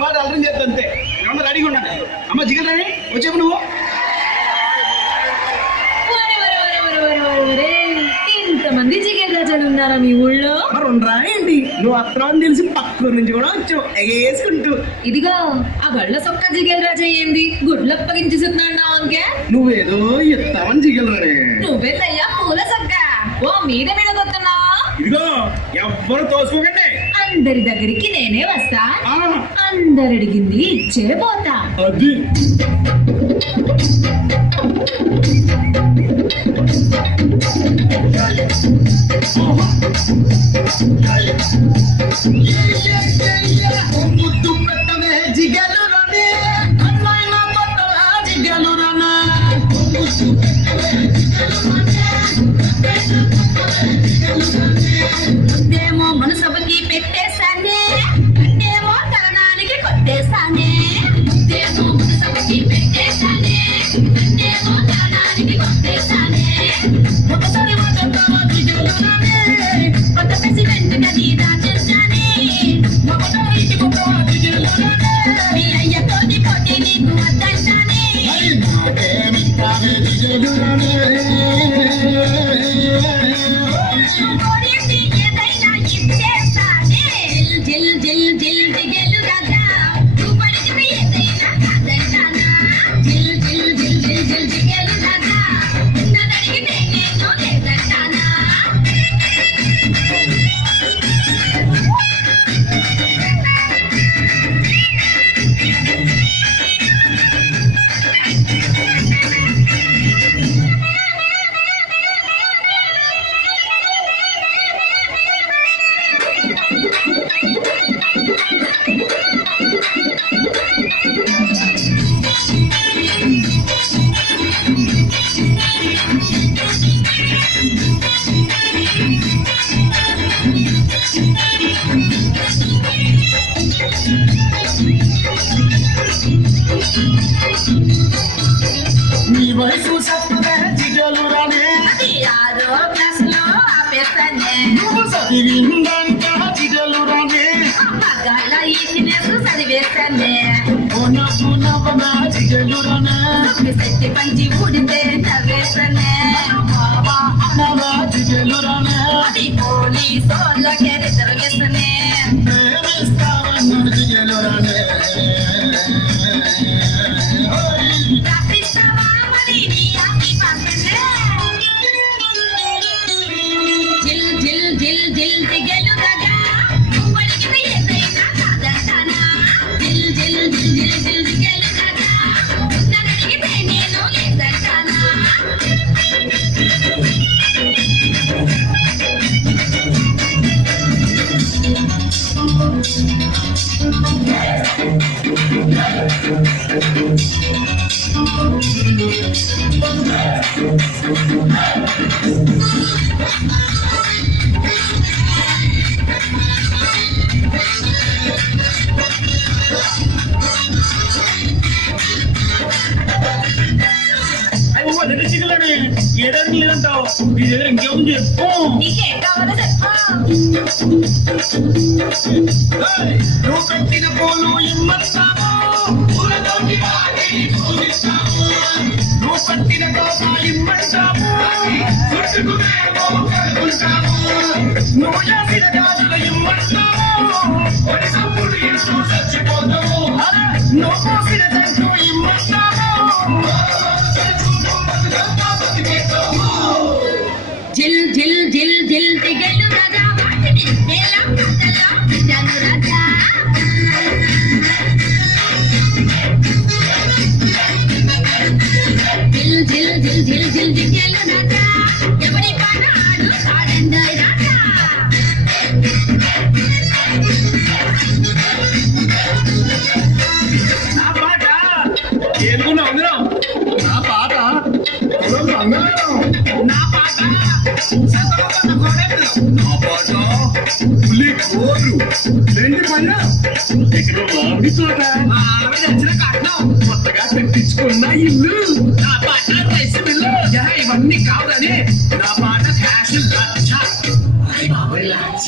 పాట అలరం చేద్దాం అంతే. ఏమన్నా రెడీగా ఉండండి. అమ్మ జిగల్ రాని వచ్చేపు నువ్వు. ఇంతమంది జిగేల్ రాజాలు ఉన్నారా మీ ఊళ్ళో? మరి ఉండరా ఏంటి? నువ్వు అత్రం తెలిసి పక్కూరు నుంచి కూడా వచ్చావు ఎగేసుకుంటూ. ఇదిగో ఆ గళ్ళ సొక్క జిగేల్ రాజా ఏంది గుడ్లప్పగించుతున్నావు అంకే? నువ్వేదో ఎత్తావని జిగల్ రాని. నువ్వేదయ్యా పూల సొక్క ఓ మీద మీద కొత్తనా? ఇదిగో ఎవ్వరు తోసుకోకండి. అందరి దగ్గరికి నేనే వస్తా, ఆ, అందరు అడిగింది ఇచ్చే పోతా. అది ముద్దు పెట్టవే జిగలు రాని, అమ్మాయినా కొట్టవే జిగలు రానా. ఏమో మనసభకి పెట్టేశానే, ఏమో తరణానికి కొట్టేశానే. ఏమో మనసభకి పెట్టేశానే, ఏమో తరణానికి కొట్టేశానే. ఒకసారి వదలతావా జిగలు రానే, కొత్త ప్రెసిడెంట్ గది దాచేశానే. ఒకటో ఇంటికొకవా జిగలు రానే, మీ అయ్యతోటి పోటీ నీకు వద్దంటానే. కోరింది ఏదైనా ఇచ్చేస్తానే. జిల్ జిల్ జిల్ జిగేలు రాజా, నువ్వు పలికితే ఏదైనా కాదంటానా. జిల్ జిల్ జిల్ జిల్ జిల్ జిగేలు రాజా, ఉన్నదడిగితే నేను లేదంటానా. నీ వయసు చెప్పవే జిగలు రాని. అది ఆరో క్లాసులో ఆపేస్తానే. నువ్వు చదివిందంట జిగలు రాని. మగాళ్ళ ఇంజనీర్స్ చదివేస్తానే. నవ్వు నవ్వనా జిగలు రానా. శక్తి పంచి ఊడితే నవ్వేస్తానే. బాబా అనవా జిగలు రానా. అది పోలీసోళ్ళకే రిజర్వేస్తానే. ప్రేమిస్తావన్నాడు జిగలు రానే. రాపిస్తావా మరి నీ ఆకి పాసనే. జిల్ జిల్ జిల్ జిల్ జిగేలు రాజా, నువ్వు అడిగితే ఏదైనా కాదంటానా. జిల్ జిల్ జిల్ జిల్ జిల్ జిగేలు రాజా, నన్ను అడిగితే నేను లేదంటానా. ఏడాది లేదంటావు. నీ దగ్గర ఇంకేముంది చెప్పు. నీకేం కావాలో చెప్పు. నువ్వు కట్టిన పూలు ఇమ్మంటావు, పూలతోటి వాటిని పూజిస్తావు. నువ్వు కట్టిన కోప ఇమ్మంటావు, చుట్టుకునేమో కలుపుకుంటావు. నువ్వు చేసిన గాజులు ఇమ్మంటావు, ఒడి సంపుడు ఇంటూ చచ్చిపోతావు. నువ్వు పోసిన జంటు ఇమ్మంటావు, జిల్ జిల్ జిల్ జిల్ జిగేలు రాజా, వాటిని నేల కథలో జిగేలు రాజా. జిల్ జిల్ జిల్ జిల్ జిల్ జిగేలు రాజా, ఎవరి పాట ఆడు ఆడండోయ్ రాజా. నా పాట ఏనుకున్నావు అందరం. నా పాట నా పాట నా పాట పులి కోరు రెండు పళ్ళ ఇక్కడ మామిడి తోట మా ఆవిడ వచ్చిన కట్నం కొత్తగా కట్టించుకున్న ఇల్లు. నా పాట రైస్ మిల్లు. ఇవన్నీ కావాలని నా పాట ఫ్యాషన్ లచ్చ. బాబాయ్ లచ్చ